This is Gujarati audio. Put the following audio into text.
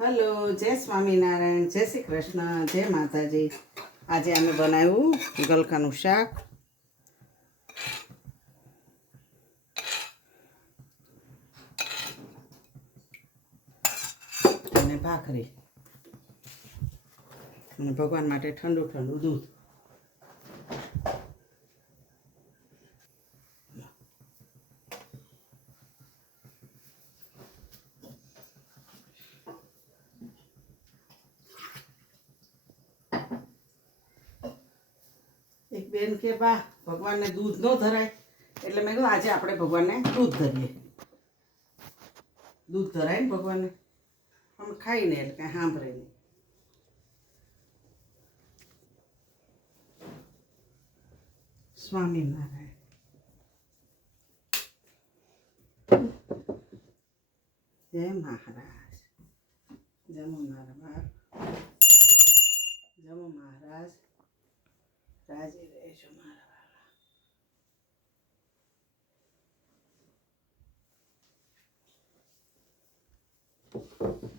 હલો, જય સ્વામિનારાયણ, જય શ્રી કૃષ્ણ, જય માતાજી. આજે અમે બનાવ્યું ગલકાનું શાક અને ભાખરી અને ભગવાન માટે ઠંડુ ઠંડુ દૂધ. એક બેન કે બા ભગવાનને દૂધ ન ધરાય, એટલે મેં કહ્યું આજે આપણે ભગવાનને દૂધ ધરીએ. દૂધ ધરાય ને ભગવાનને, અમે ખાઈને એટલે કાંઈ સાંભળે નહીં. સ્વામિનારાયણ. જય મહારાજ. જમો મારા બાપ, જમો મહારાજ, રાજી રહેજો મારા બાબા.